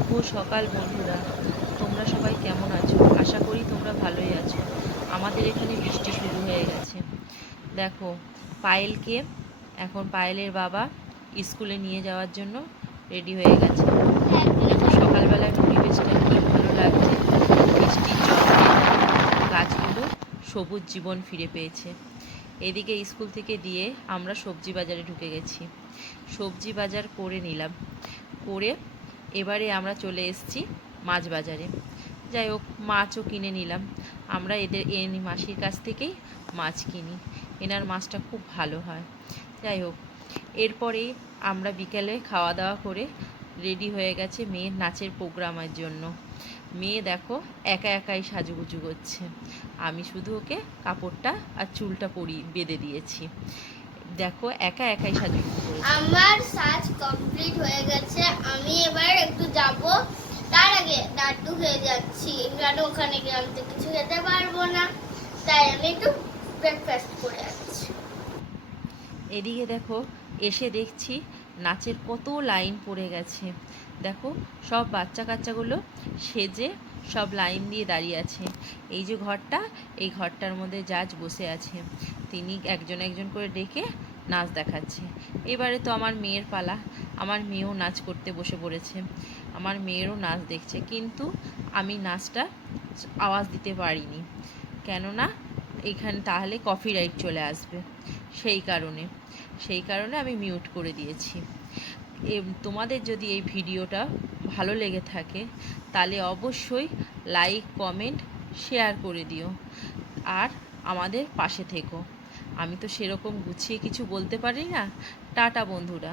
শুভ সকাল বন্ধুরা, তোমরা সবাই কেমন আছো? আশা করি তোমরা ভালোই আছো। আমাদের এখানে বৃষ্টি শুরু হয়ে গেছে। দেখো, পায়েলকে এখন পায়েলের বাবা স্কুলে নিয়ে যাওয়ার জন্য রেডি হয়ে গেছে। দেখো সকালবেলার পরিবেশটা কি ভালো লাগছে। বৃষ্টির জলে গাছগুলো সবুজ জীবন ফিরে পেয়েছে। এদিকে স্কুল থেকে দিয়ে আমরা সবজি বাজারে ঢুকে গেছি। সবজি বাজার করে নিলাম, করে এবারে আমরা চলে এসেছি মাছ বাজারে। যাই হোক, মাছও কিনে নিলাম। আমরা মাসির কাছ থেকেই মাছ কিনি। এনার মাছটা খুব ভালো হয়। যাই হোক, এরপরেই আমরা বিকেলে খাওয়া দাওয়া করে রেডি হয়ে গেছে মেয়ের নাচের প্রোগ্রামের জন্য। মেয়ে দেখো একা একাই সাজুগুজু করছে। আমি শুধু ওকে কাপড়টা আর চুলটা বেঁধে দিয়েছি। দেখো একা একাই সাজুগুজু করেছে। আমার সাজ কমপ্লিট হয়ে গেছে। আমি এবার একটু যাব, তার আগে দাদু হয়ে যাচ্ছি, কারণ ওখানে গিয়ে আমি তো কিছু খেতে পারবো না, তাই আমি একটু ব্রেকফাস্ট করে যাচ্ছি। এদিকে দেখো, এসে দেখছি নাচের কত লাইন পড়ে গেছে। দেখো সব বাচ্চা কাচ্চাগুলো সেজে সব লাইন দিয়ে দাঁড়িয়ে আছে। এই যে ঘরটা, এই ঘরটার মধ্যে জাজ বসে আছে। তিনি একজন একজন করে ডেকে নাচ দেখাচ্ছে। এবারে তো আমার মেয়ের পালা। আমার মেয়েও নাচ করতে বসে পড়েছে। আমার মেয়েরও নাচ দেখছে, কিন্তু আমি নাচটা আওয়াজ দিতে পারিনি, কেননা এখানে তাহলে কপিরাইট চলে আসবে। সেই কারণে আমি মিউট করে দিয়েছি। তোমাদের যদি এই ভিডিওটা ভালো লেগে থাকে তাহলে অবশ্যই লাইক, কমেন্ট, শেয়ার করে দিও, আর আমাদের পাশে থেকো। আমি তো সেরকম গুছিয়ে কিছু বলতে পারি না। টাটা বন্ধুরা।